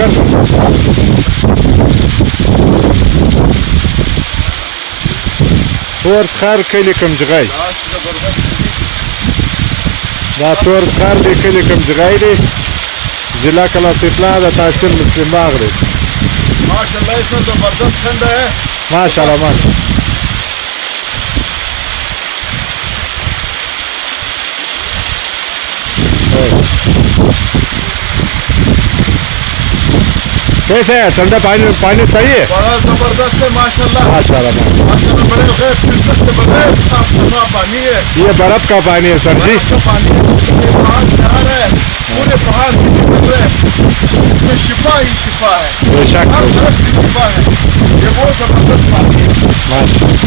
कर تور څښار کلي کوم جغای دا تور څښار دی کلي کوم جغای دی ضلع کلا سفلا د تحصیل مسلم باغ دی ماشاءاللہ اس میں زبردست ٹھنڈا ہے ماشاءاللہ ماشاءاللہ कैसे है ठंडा पानी पानी सही है बड़ा जबरदस्त है माशाल्लाह माशाल्लाह माशाल्लाह बड़े गैर फिल्टर से बगैर साफ सुथरा पानी है ये बर्फ का पानी है सर जी का पानी ये पहाड़ पहाड़ है पूरे पहाड़ से निकल रहे हैं इसमें शिफा ही शिफा है बेशक हर तरफ की शिफा है ये बहुत जबरदस्त पानी है माशाल्लाह